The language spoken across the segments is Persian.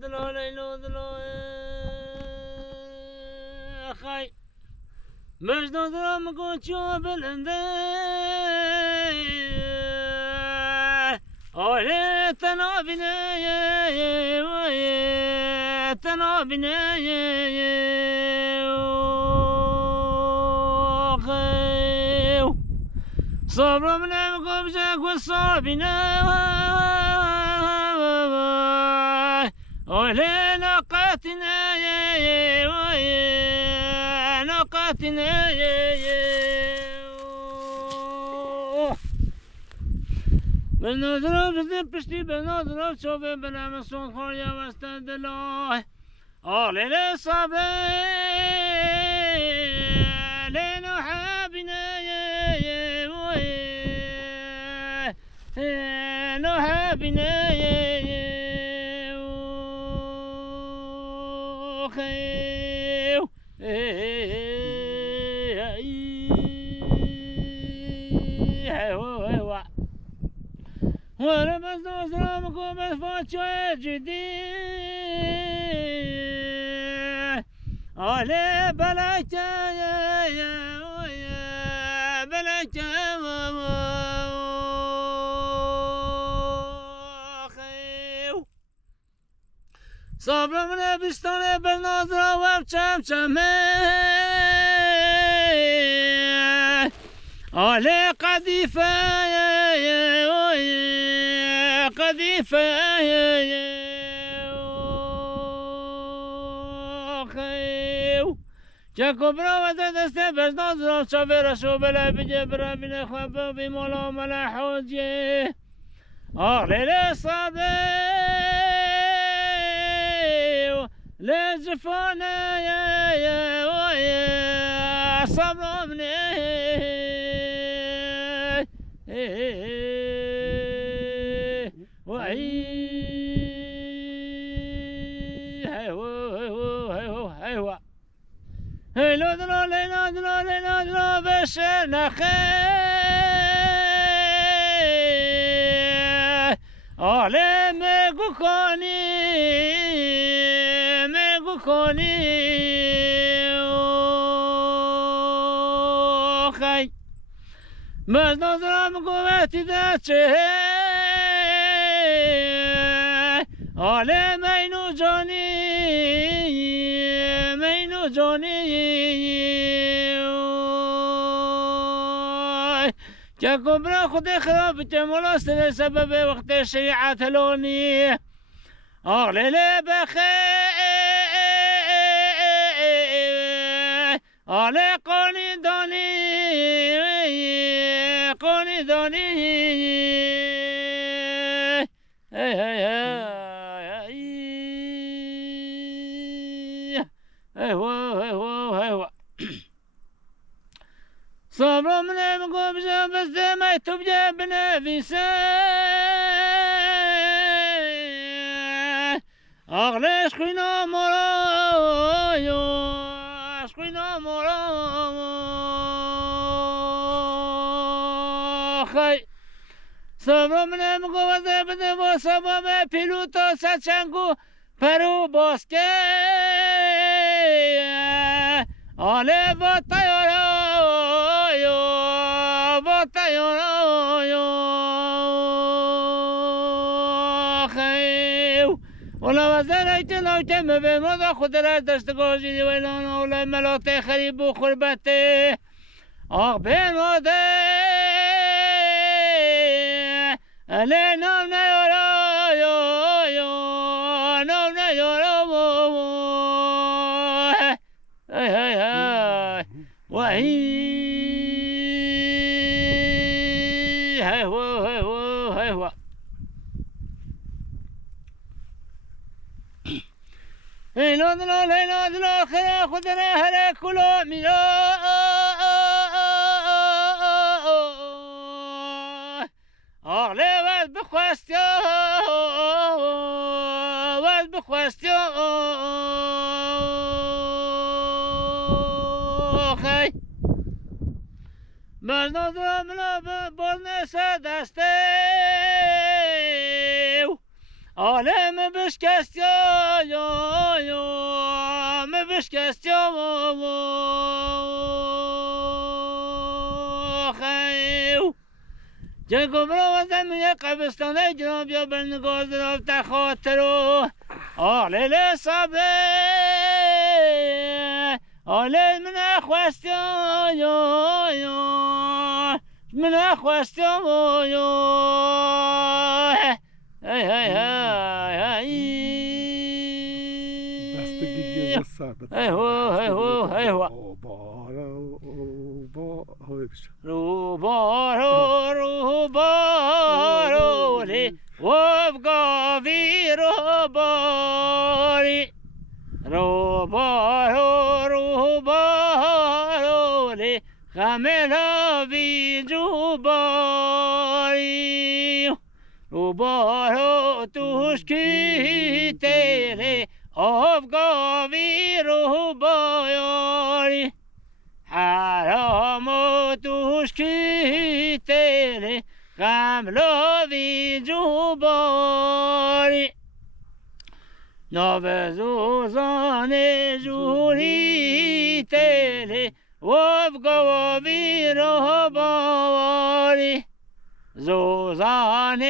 دلو ليلو دلو خاي مجنون دلو مكون شو بالندي أولي تنابنا تنابنا خيو صبر من أمكم جاك والصابنا أولي نقاتنا نقاتنا بنضرب بشتي بنضرب شوفي بنعمل صوت خوريا واستدلوه أولي للصبر لنحابنا نحابنا خيو وانا بس نوزرامكم بس فاتشو جديد علي بلاكا بلاكا خيو صبر من بستان بالناظرة وبشم شمه علي قذيفة قذيفة خيو جاكو برا ودست بزناز را شافر شو بلا بجي برا بنا خبا بمولا ملا حوجي أغلي لصابي لزفانا يا صبر مني هيلو دلو ليلو دلو ليلو دلو بشرنا خير أهلي ميقو كوني خي بس نظرم قوتي داتشه أهلي مينو جاني جاكو برا خود خراب تمولا سبب وقت الشريعة لوني أغلي لي بخير أغلي قوني دوني صبر من أمكم بس ما تبجى بنفسه أغلى شخينا مرايو خي صبر من أمكم بس ما بيلوتو ساتشانكو پرو باسکه آله با تیارایو خیو ولا وزرایت لوته مبه ماذا خود را دستگاهی ویلان اوله ملاته خریب و خربته آق به ماده اله نام نیارایو ليلو دلو خير خدنا هلا كلو ميلو أغلى واد بخواستيو خي بس نظرم لا بولنسا دستيو عالم بشکست یا بشکست یا خیو جنگو برو زمین قبستانه جناب یا برنگار زناب تخاطر و لیل صبره لیل من اخواستی من اخواستی هی هی هی هی روبارو لی وفقافی روباری روبارو لی خملا بی جوباری روبارو توش کی تیلی افقافی روباری حرام توش کی تیلی خملا بی جوباری نوزوزان جوری تیلی وفقافی روباری زوزان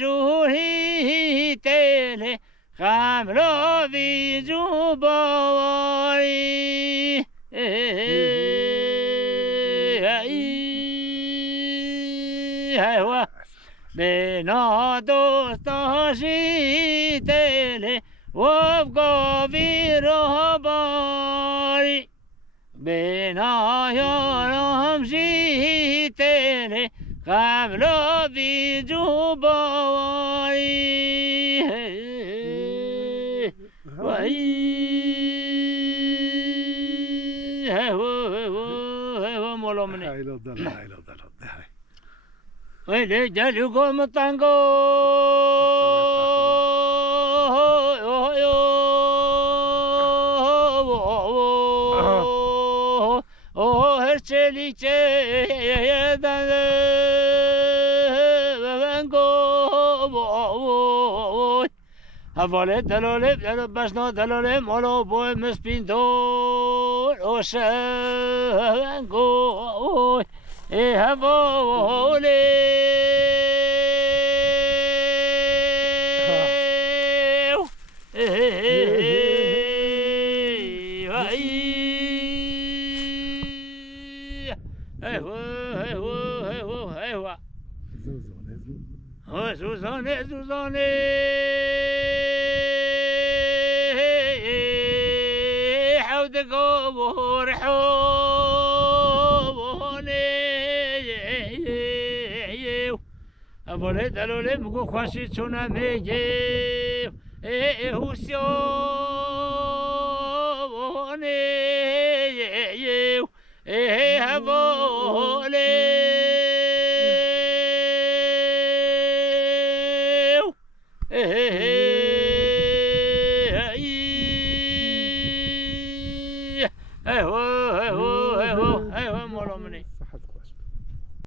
جوری تیلی خملا بی جوباری بنا دوستاشی تیلی وفقافی روباری بنا یارم شی تیلی خملا بی جوباری مولا منی ویلی جلو گم تنگو هر چلی چه دنگو حواله دلاله بشنا دلاله مولا بوی مسپین دور اوشنگو ای حواله زوزانه زوزانه حود قبور حوانه ابوله دلوله مگو خوشی چونه میگه هوسیانه